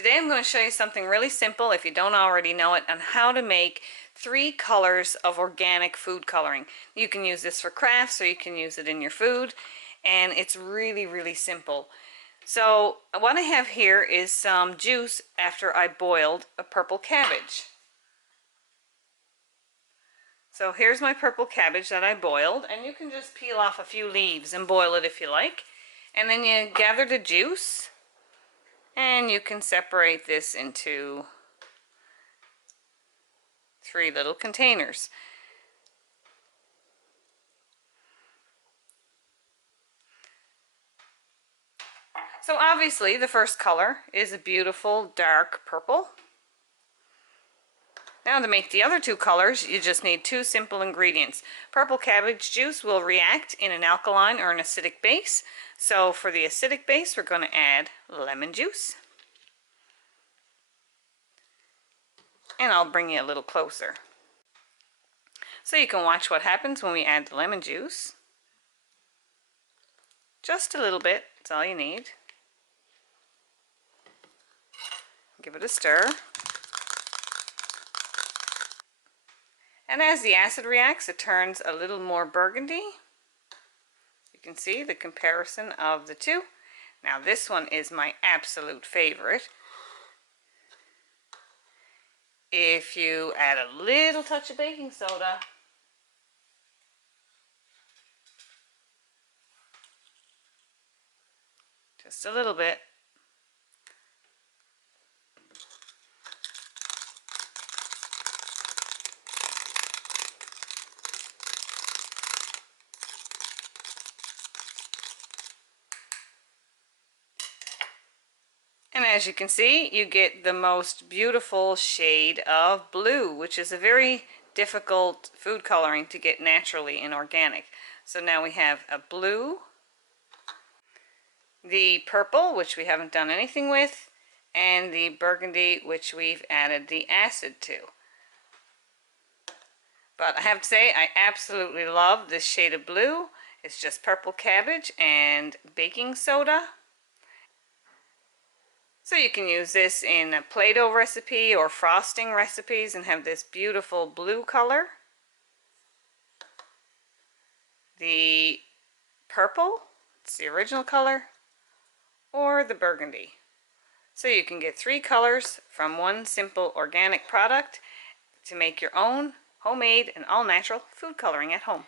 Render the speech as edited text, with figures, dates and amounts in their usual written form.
Today I'm going to show you something really simple, if you don't already know it, on how to make 3 colors of organic food coloring. You can use this for crafts or you can use it in your food, and it's really simple. So what I have here is some juice after I boiled a purple cabbage. So here's my purple cabbage that I boiled, and you can just peel off a few leaves and boil it if you like. And then you gather the juice, and you can separate this into 3 little containers. So obviously the first color is a beautiful dark purple. Now to make the other 2 colors, you just need 2 simple ingredients. Purple cabbage juice will react in an alkaline or an acidic base. So for the acidic base, we're going to add lemon juice. And I'll bring you a little closer, so you can watch what happens when we add the lemon juice. Just a little bit, that's all you need. Give it a stir. And as the acid reacts, it turns a little more burgundy. You can see the comparison of the 2. Now this one is my absolute favorite. If you add a little touch of baking soda, just a little bit, and as you can see, you get the most beautiful shade of blue, which is a very difficult food coloring to get naturally in organic. So now we have a blue, the purple, which we haven't done anything with, and the burgundy, which we've added the acid to. But I have to say, I absolutely love this shade of blue. It's just purple cabbage and baking soda. So you can use this in a Play-Doh recipe or frosting recipes and have this beautiful blue color. The purple, it's the original color, or the burgundy. So you can get 3 colors from one simple organic product to make your own homemade and all-natural food coloring at home.